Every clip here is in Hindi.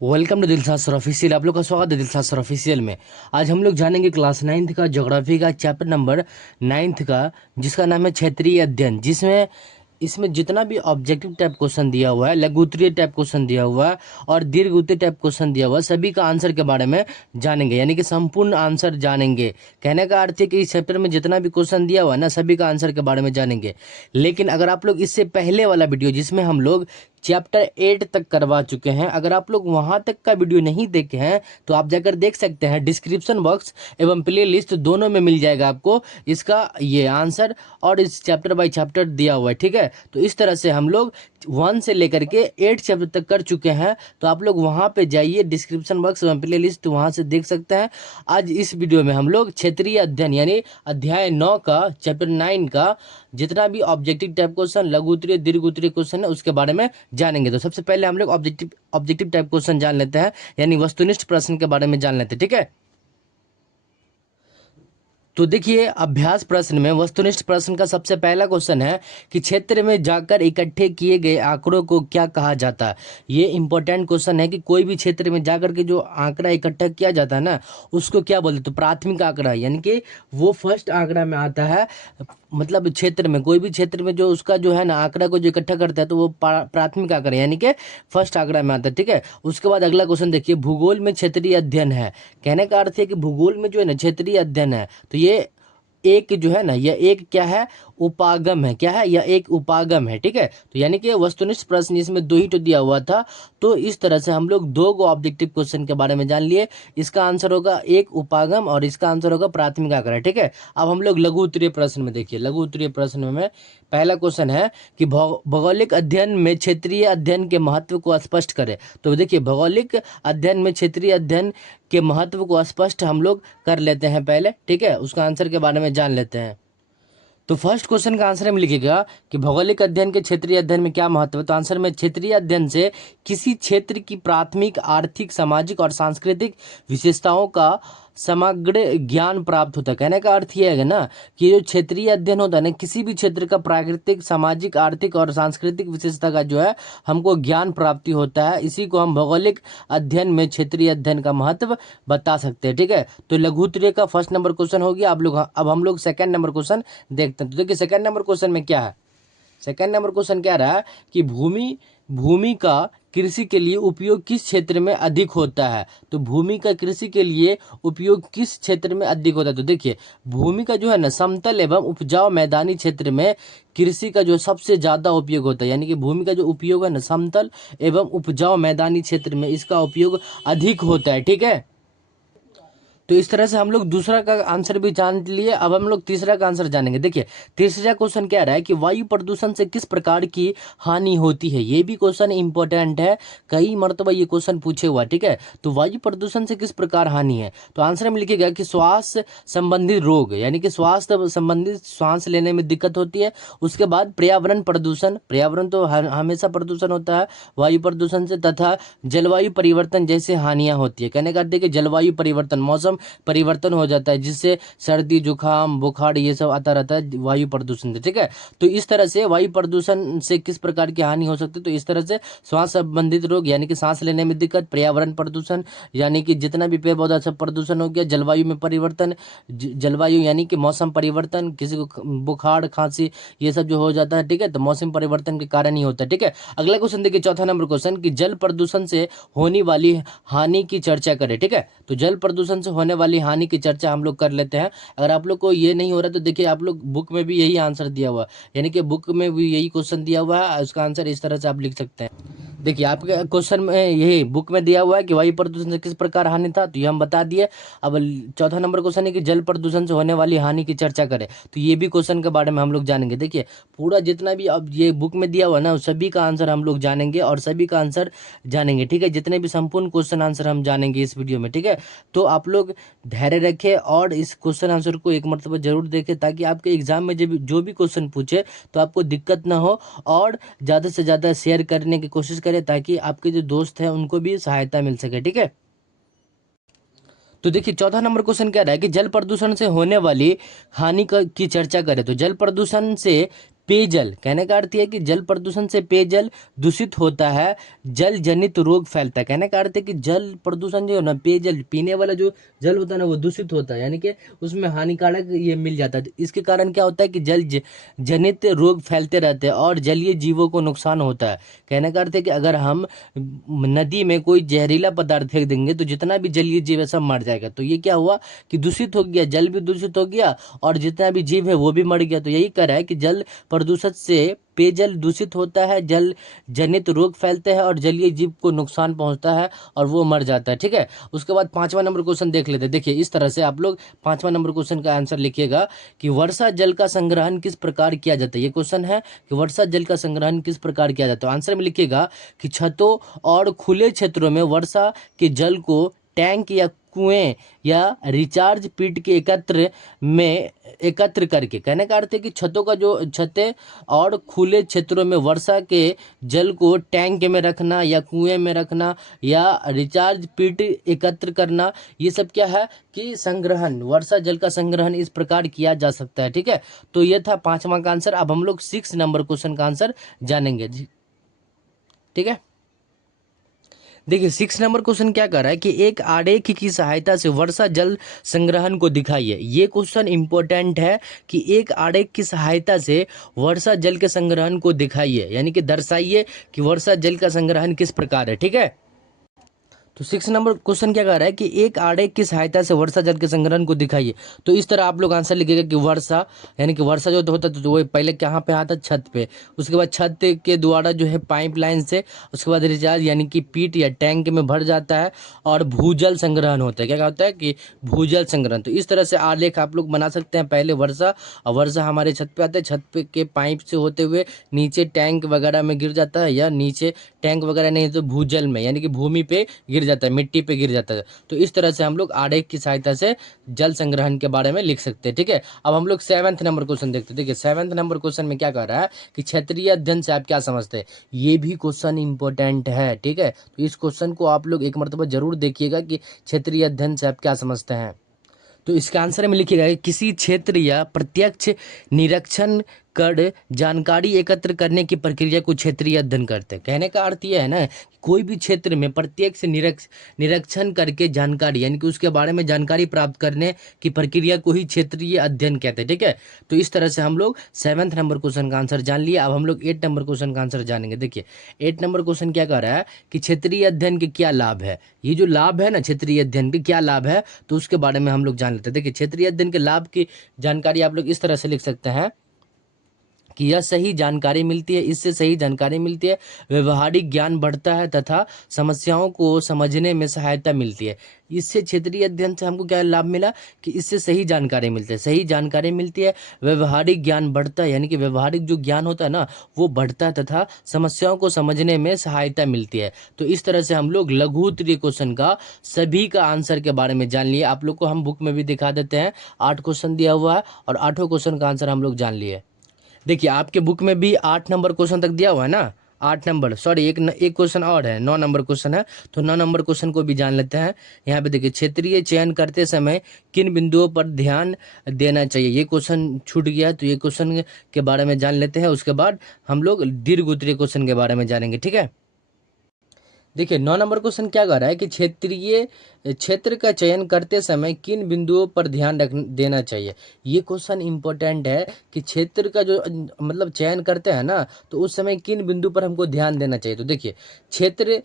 Welcome to Dilshad sir official. आप लोग का स्वागत है दिलसाद सर ऑफिशियल में। आज हम लोग जानेंगे क्लास 9th का ज्योग्राफी का चैप्टर नंबर 9th का, जिसका नाम है क्षेत्रीय अध्ययन। जिसमें इसमें जितना भी ऑब्जेक्टिव टाइप क्वेश्चन दिया हुआ है, लघु उत्तरीय टाइप क्वेश्चन दिया हुआ है और दीर्घ उत्तरीय टाइप क्वेश्चन दिया हुआ है, सभी का आंसर के बारे में जानेंगे, यानी कि संपूर्ण आंसर जानेंगे। कहने का अर्थ है कि इस चैप्टर में जितना भी क्वेश्चन दिया हुआ है ना, सभी का आंसर के बारे में जानेंगे। लेकिन अगर आप लोग इससे पहले वाला वीडियो जिसमें हम लोग चैप्टर 8 तक करवा चुके हैं, अगर आप लोग वहां तक का वीडियो नहीं देखे हैं तो आप जाकर देख सकते हैं। डिस्क्रिप्शन बॉक्स एवं प्ले लिस्ट दोनों में मिल जाएगा आपको इसका ये आंसर और इस चैप्टर बाय चैप्टर दिया हुआ है, ठीक है। तो इस तरह से हम लोग 1 से लेकर के 8 चैप्टर तक कर चुके हैं। तो आप लोग वहां पे जाइए, डिस्क्रिप्शन बॉक्स एवं प्ले लिस्ट वहां से देख सकते हैं। आज इस वीडियो में हम लोग क्षेत्रीय अध्ययन यानी अध्याय 9 का चैप्टर 9 का जितना भी ऑब्जेक्टिव टाइप क्वेश्चन, लघु उत्तरीय, दीर्घ उत्तरीय क्वेश्चन है उसके बारे में जानेंगे। तो सबसे पहले हम लोग ऑब्जेक्टिव टाइप क्वेश्चन जान लेते हैं, यानी वस्तुनिष्ठ प्रश्न के बारे में जान लेते हैं, ठीक है। तो देखिए, अभ्यास प्रश्न में वस्तुनिष्ठ प्रश्न का सबसे पहला क्वेश्चन है कि क्षेत्र में जाकर इकट्ठे किए गए आंकड़ों को क्या कहा जाता है। ये इंपॉर्टेंट क्वेश्चन है कि कोई भी क्षेत्र में जाकर के जो आंकड़ा इकट्ठा किया जाता है ना, उसको क्या बोलते हैं। तो प्राथमिक आंकड़ा, यानी कि वो फर्स्ट आंकड़ा में आता है। मतलब क्षेत्र में, कोई भी क्षेत्र में जो उसका जो है ना आंकड़ा को जो इकट्ठा करता है, तो वो प्राथमिक आंकड़ा यानी कि फर्स्ट आंकड़ा में आता है, ठीक है। उसके बाद अगला क्वेश्चन देखिए, भूगोल में क्षेत्रीय अध्ययन है। कहने का अर्थ है कि भूगोल में जो है ना क्षेत्रीय अध्ययन है, तो ये एक जो है ना, यह एक क्या है, उपागम है। क्या है, यह एक उपागम है, ठीक है। तो यानी कि वस्तुनिष्ठ प्रश्न इसमें दो ही तो दिया हुआ था, तो इस तरह से हम लोग दो गो ऑब्जेक्टिव क्वेश्चन के बारे में जान लिए। इसका आंसर होगा एक उपागम और इसका आंसर होगा प्राथमिक आंकड़ा, ठीक है। अब हम लोग लघु उत्तरीय प्रश्न में देखिए, लघु उत्तरीय प्रश्न में पहला क्वेश्चन है कि भौगोलिक अध्ययन में क्षेत्रीय अध्ययन के महत्व को स्पष्ट करें। तो देखिए, भौगोलिक अध्ययन में क्षेत्रीय अध्ययन के महत्व को स्पष्ट हम लोग कर लेते हैं पहले, ठीक है। उसका आंसर के बारे में जान लेते हैं। तो फर्स्ट क्वेश्चन का आंसर में लिखिएगा कि भौगोलिक अध्ययन के क्षेत्रीय अध्ययन में क्या महत्व है। तो आंसर में क्षेत्रीय अध्ययन से किसी क्षेत्र की प्राथमिक आर्थिक, सामाजिक और सांस्कृतिक विशेषताओं का समग्र ज्ञान प्राप्त होता है। कहने का अर्थ यह है ना कि जो क्षेत्रीय अध्ययन होता है ना, किसी भी क्षेत्र का प्राकृतिक, सामाजिक, आर्थिक और सांस्कृतिक विशेषता का जो है हमको ज्ञान प्राप्ति होता है। इसी को हम भौगोलिक अध्ययन में क्षेत्रीय अध्ययन का महत्व बता सकते हैं, ठीक है। तो लघु उत्तरीय का फर्स्ट नंबर क्वेश्चन हो गया। अब हम लोग सेकंड नंबर क्वेश्चन देखते हैं। तो देखिए, सेकंड नंबर क्वेश्चन में क्या है। सेकंड नंबर क्वेश्चन क्या रहा कि भूमि भूमि का कृषि के लिए उपयोग किस क्षेत्र में अधिक होता है। तो भूमि का कृषि के लिए उपयोग किस क्षेत्र में अधिक होता है। तो देखिए, भूमि का जो है ना समतल एवं उपजाऊ मैदानी क्षेत्र में कृषि का जो सबसे ज्यादा उपयोग होता है। यानी कि भूमि का जो उपयोग है ना समतल एवं उपजाऊ मैदानी क्षेत्र में इसका उपयोग अधिक होता है, ठीक है। तो इस तरह से हम लोग दूसरा का आंसर भी जान लिए। अब हम लोग तीसरा का आंसर जानेंगे। देखिए, तीसरा क्वेश्चन क्या रहा है कि वायु प्रदूषण से किस प्रकार की हानि होती है। ये भी क्वेश्चन इंपॉर्टेंट है, कई मरतबा ये क्वेश्चन पूछे हुआ, ठीक है। तो वायु प्रदूषण से किस प्रकार हानि है। तो आंसर में लिखिएगा कि श्वास संबंधित रोग, यानी कि स्वास्थ्य संबंधित, सांस लेने में दिक्कत होती है। उसके बाद पर्यावरण प्रदूषण, पर्यावरण तो हमेशा प्रदूषण होता है वायु प्रदूषण से, तथा जलवायु परिवर्तन जैसे हानियां होती है। कहने का अर्थ है कि जलवायु परिवर्तन, मौसम परिवर्तन हो जाता है, जिससे सर्दी, जुकाम, बुखार ये सब आता रहता है वायु प्रदूषण से, ठीक है। तो इस तरह से वायु प्रदूषण से किस प्रकार की हानि हो सकती है। तो इस तरह से श्वास संबंधित रोग, यानी कि सांस लेने में दिक्कत, पर्यावरण प्रदूषण यानी कि जितना भी पेड़ पौधा सब प्रदूषण हो गया, जलवायु में परिवर्तन, जलवायु यानी कि मौसम परिवर्तन, किसी को बुखार, खांसी ये सब जो हो जाता है, ठीक है। तो मौसम परिवर्तन के कारण ही होता है, ठीक है। अगला क्वेश्चन देखिए, चौथा नंबर क्वेश्चन कि जल प्रदूषण से होने वाली हानि की चर्चा करें, ठीक है। तो जल प्रदूषण से होने वाली हानि की चर्चा हम लोग कर लेते हैं। अगर आप लोग को ये नहीं हो रहा तो देखिए, आप लोग बुक में भी यही आंसर दिया हुआ है, यानी कि बुक में भी यही क्वेश्चन दिया हुआ है, उसका आंसर इस तरह से आप लिख सकते हैं। देखिए, आपके क्वेश्चन में यही बुक में दिया हुआ है कि वायु प्रदूषण से किस प्रकार हानि था, तो ये हम बता दिए। अब चौथा नंबर क्वेश्चन है कि जल प्रदूषण से होने वाली हानि की चर्चा करें। तो ये भी क्वेश्चन के बारे में हम लोग जानेंगे। देखिए, पूरा जितना भी अब ये बुक में दिया हुआ है ना, सभी का आंसर हम लोग जानेंगे और सभी का आंसर जानेंगे, ठीक है। जितने भी संपूर्ण क्वेश्चन आंसर हम जानेंगे इस वीडियो में, ठीक है। तो आप लोग धैर्य रखें और इस क्वेश्चन आंसर को एक मरतबा जरूर देखें, ताकि आपके एग्जाम में जो भी क्वेश्चन पूछे तो आपको दिक्कत ना हो। और ज़्यादा से ज़्यादा शेयर करने की कोशिश करें, ताकि आपके जो दोस्त हैं उनको भी सहायता मिल सके, ठीक है। तो देखिए, चौथा नंबर क्वेश्चन क्या रहा है कि जल प्रदूषण से होने वाली हानि की चर्चा करें। तो जल प्रदूषण से पेयजल, कहने का अर्थ यह है कि जल प्रदूषण से पेयजल दूषित होता है, जल जनित रोग फैलता है। कहने का अर्थ है कि जल प्रदूषण जो है ना, पेयजल पीने वाला जो जल होता है ना वो दूषित होता है, यानी कि उसमें हानिकारक ये मिल जाता है। तो इसके कारण क्या होता है कि जनित रोग फैलते रहते हैं और जलीय जीवों को नुकसान होता है। कहने का अर्थ है कि अगर हम नदी में कोई जहरीला पदार्थ फेंक देंगे तो जितना भी जलीय जीव है सब मर जाएगा। तो ये क्या हुआ कि दूषित हो गया, जल भी दूषित हो गया और जितना भी जीव है वो भी मर गया। तो यही कह रहा है कि जल प्रदूषण से पेयजल दूषित होता है, जल जनित रोग फैलते हैं और जलीय जीव को नुकसान पहुंचता है और वो मर जाता है। ठीक है, उसके बाद 5वां नंबर क्वेश्चन देख लेते हैं। देखिए इस तरह से आप लोग 5वां नंबर क्वेश्चन का आंसर लिखिएगा कि वर्षा जल का संग्रहण किस प्रकार किया जाता है। ये क्वेश्चन है कि वर्षा जल का संग्रहण किस प्रकार किया जाता है। आंसर में लिखिएगा कि छतों और खुले क्षेत्रों में वर्षा के जल को टैंक या कुएं या रिचार्ज पिट के एकत्र करके, कहने का अर्थ है कि छतें और खुले क्षेत्रों में वर्षा के जल को टैंक में रखना या कुएं में रखना या रिचार्ज पिट एकत्र करना, ये सब क्या है कि संग्रहण, वर्षा जल का संग्रहण इस प्रकार किया जा सकता है। ठीक है, तो ये था 5वां का आंसर। अब हम लोग 6 नंबर क्वेश्चन का आंसर जानेंगे जी। ठीक है, देखिए 6 नंबर क्वेश्चन क्या कर रहा है कि एक आरेख की सहायता से वर्षा जल संग्रहण को दिखाइए। ये क्वेश्चन इंपॉर्टेंट है कि एक आरेख की सहायता से वर्षा जल के संग्रहण को दिखाइए, यानी कि दर्शाइए कि वर्षा जल का संग्रहण किस प्रकार है। ठीक है, तो 6 नंबर क्वेश्चन क्या कह रहा है कि एक आरेख की सहायता से वर्षा जल के संग्रहण को दिखाइए। तो इस तरह आप लोग आंसर लिखिएगा कि वर्षा, यानी कि वर्षा जो होता है तो वो पहले कहाँ पे आता है, छत पे, उसके बाद छत के द्वारा जो है पाइपलाइन से, उसके बाद रिचार्ज यानी कि पीट या टैंक में भर जाता है और भूजल संग्रहण होता है। क्या होता है कि भूजल संग्रहण। तो इस तरह से आरेख आप लोग बना सकते हैं। पहले वर्षा, और वर्षा हमारे छत पे आता है, छत पे के पाइप से होते हुए नीचे टैंक वगैरह में गिर जाता है, या नीचे टैंक वगैरह नहीं तो भूजल में यानी कि भूमि पे गिर जाता है, मिट्टी पे गिर जाता है। तो इस तरह से हम लोग आरेख की सहायता से जल संग्रहण के बारे में लिख सकते हैं। ठीक है, अब हम लोग 7वां नंबर क्वेश्चन देखते हैं। देखिए 7वां नंबर क्वेश्चन में क्या कह रहा है कि क्षेत्रीय अध्ययन से आप क्या समझते हैं। ये भी क्वेश्चन इंपॉर्टेंट है। ठीक है, तो इस क्वेश्चन को आप लोग एक मरतबा जरूर देखिएगा कि क्षेत्रीय अध्ययन से आप क्या समझते हैं। तो इसका आंसर में लिखिएगा कि किसी क्षेत्र या प्रत्यक्ष निरीक्षण कर जानकारी एकत्र करने की प्रक्रिया को क्षेत्रीय अध्ययन करते हैं। कहने का अर्थ यह है ना, कोई भी क्षेत्र में प्रत्यक्ष निरीक्षण करके जानकारी, यानी कि उसके बारे में जानकारी प्राप्त करने की प्रक्रिया को ही क्षेत्रीय अध्ययन कहते हैं। ठीक है, तो इस तरह से हम लोग 7वां नंबर क्वेश्चन का आंसर जान लिया। अब हम लोग 8 नंबर क्वेश्चन का आंसर जानेंगे। देखिए 8 नंबर क्वेश्चन क्या कह रहा है कि क्षेत्रीय अध्ययन के क्या लाभ है। ये जो लाभ है ना क्षेत्रीय अध्ययन के क्या लाभ है, तो उसके बारे में हम लोग जान लेते हैं। देखिए क्षेत्रीय अध्ययन के लाभ की जानकारी आप लोग इस तरह से लिख सकते हैं कि यह सही जानकारी मिलती है, इससे सही जानकारी मिलती है, व्यवहारिक ज्ञान बढ़ता है तथा समस्याओं को समझने में सहायता मिलती है। इससे क्षेत्रीय अध्ययन से हमको क्या लाभ मिला कि इससे सही जानकारी मिलती है, सही जानकारी मिलती है, व्यवहारिक ज्ञान बढ़ता है, यानी कि व्यवहारिक जो ज्ञान होता है ना वो बढ़ता है तथा समस्याओं को समझने में सहायता मिलती है। तो इस तरह से हम लोग लघु उत्तरीय क्वेश्चन का सभी का आंसर के बारे में जान लिए। आप लोग को हम बुक में भी दिखा देते हैं, 8 क्वेश्चन दिया हुआ है और 8 क्वेश्चन का आंसर हम लोग जान लिए। देखिए आपके बुक में भी 8 नंबर क्वेश्चन तक दिया हुआ है ना, 8 नंबर, सॉरी एक क्वेश्चन और है, 9 नंबर क्वेश्चन है। तो 9 नंबर क्वेश्चन को भी जान लेते हैं। यहाँ पे देखिए क्षेत्रीय चयन करते समय किन बिंदुओं पर ध्यान देना चाहिए। ये क्वेश्चन छूट गया, तो ये क्वेश्चन के बारे में जान लेते हैं। उसके बाद हम लोग दीर्घ उत्तरीय क्वेश्चन के बारे में जानेंगे। ठीक है, देखिए 9 नंबर क्वेश्चन क्या कह रहा है कि क्षेत्र का चयन करते समय किन बिंदुओं पर ध्यान देना चाहिए। ये क्वेश्चन इंपॉर्टेंट है कि क्षेत्र का जो मतलब चयन करते हैं ना तो उस समय किन बिंदु पर हमको ध्यान देना चाहिए। तो देखिए क्षेत्र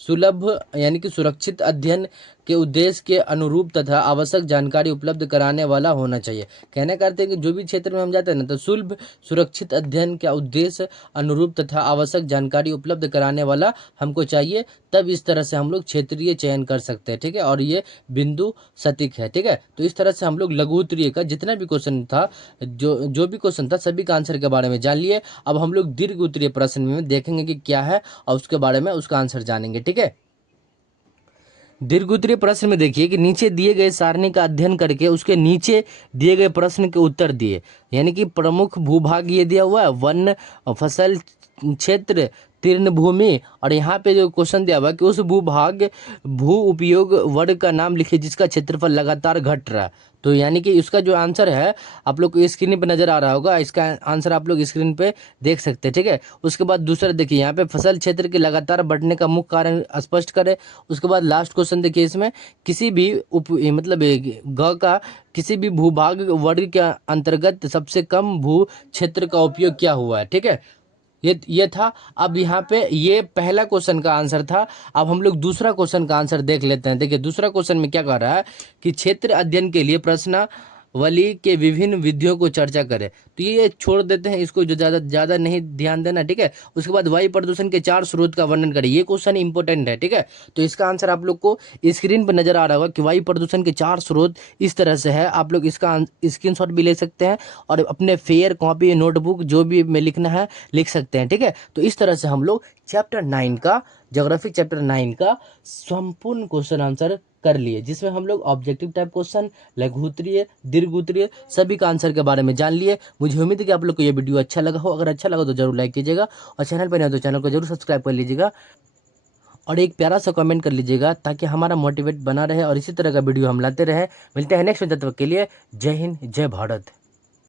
सुलभ यानी कि सुरक्षित अध्ययन के उद्देश्य के अनुरूप तथा आवश्यक जानकारी उपलब्ध कराने वाला होना चाहिए। कहने का अर्थ है कि जो भी क्षेत्र में हम जाते हैं ना तो सुलभ सुरक्षित अध्ययन का उद्देश्य अनुरूप तथा आवश्यक जानकारी उपलब्ध कराने वाला हमको चाहिए, तब इस तरह से हम लोग क्षेत्रीय चयन कर सकते हैं। ठीक है, और ये बिंदु सटीक है। ठीक है, तो इस तरह से हम लोग लघु उत्तरीय का जितना भी क्वेश्चन था, जो भी क्वेश्चन था सभी का आंसर के बारे में जान लिए। अब हम लोग दीर्घ उत्तरीय प्रश्न में देखेंगे कि क्या है और उसके बारे में उसका आंसर जानेंगे। ठीक है, दीर्घ उत्तरीय प्रश्न में देखिए कि नीचे दिए गए सारणी का अध्ययन करके उसके नीचे दिए गए प्रश्न के उत्तर दिए, यानी कि प्रमुख भूभाग ये दिया हुआ है वन फसल क्षेत्र, तीर्णभूमि, और यहाँ पे जो क्वेश्चन दिया हुआ कि उस भूभाग भू उपयोग वर्ग का नाम लिखिए जिसका क्षेत्रफल लगातार घट रहा है। तो यानी कि इसका जो आंसर है आप लोग को स्क्रीन पे नजर आ रहा होगा, इसका आंसर आप लोग स्क्रीन पे देख सकते हैं, ठीक है। उसके बाद दूसरा देखिए यहाँ पे फसल क्षेत्र के लगातार बढ़ने का मुख्य कारण स्पष्ट करें। उसके बाद लास्ट क्वेश्चन देखिए इसमें किसी भी मतलब ग का किसी भी भूभाग वर्ग के अंतर्गत सबसे कम भू क्षेत्र का उपयोग क्या हुआ है, ठीक है। ये था। अब यहाँ पे ये पहला क्वेश्चन का आंसर था। अब हम लोग दूसरा क्वेश्चन का आंसर देख लेते हैं। देखिए दूसरा क्वेश्चन में क्या कह रहा है कि क्षेत्र अध्ययन के लिए प्रश्नावली के विभिन्न विधियों को चर्चा करें। तो ये छोड़ देते हैं, इसको जो ज़्यादा नहीं ध्यान देना, ठीक है। उसके बाद वायु प्रदूषण के 4 स्रोत का वर्णन करें। ये क्वेश्चन इंपॉर्टेंट है, ठीक है। तो इसका आंसर आप लोग को स्क्रीन पर नजर आ रहा होगा कि वायु प्रदूषण के 4 स्रोत इस तरह से है। आप लोग इसका स्क्रीनशॉट भी ले सकते हैं और अपने फेयर कॉपी नोटबुक जो भी में लिखना है लिख सकते हैं, ठीक है। तो इस तरह से हम लोग चैप्टर 9 का ज्योग्राफी चैप्टर 9 का संपूर्ण क्वेश्चन आंसर कर लिए, जिसमें हम लोग ऑब्जेक्टिव टाइप क्वेश्चन, लघु उत्तरीय, दीर्घ उत्तरीय सभी का आंसर के बारे में जान लिए। मुझे उम्मीद है कि आप लोग को ये वीडियो अच्छा लगा हो। अगर अच्छा लगा तो जरूर लाइक कीजिएगा और चैनल पर नए हो तो चैनल को जरूर सब्सक्राइब कर लीजिएगा और एक प्यारा सा कमेंट कर लीजिएगा ताकि हमारा मोटिवेट बना रहे और इसी तरह का वीडियो हम लाते रहे। मिलते हैं नेक्स्ट तत्व के लिए। जय हिंद, जय भारत।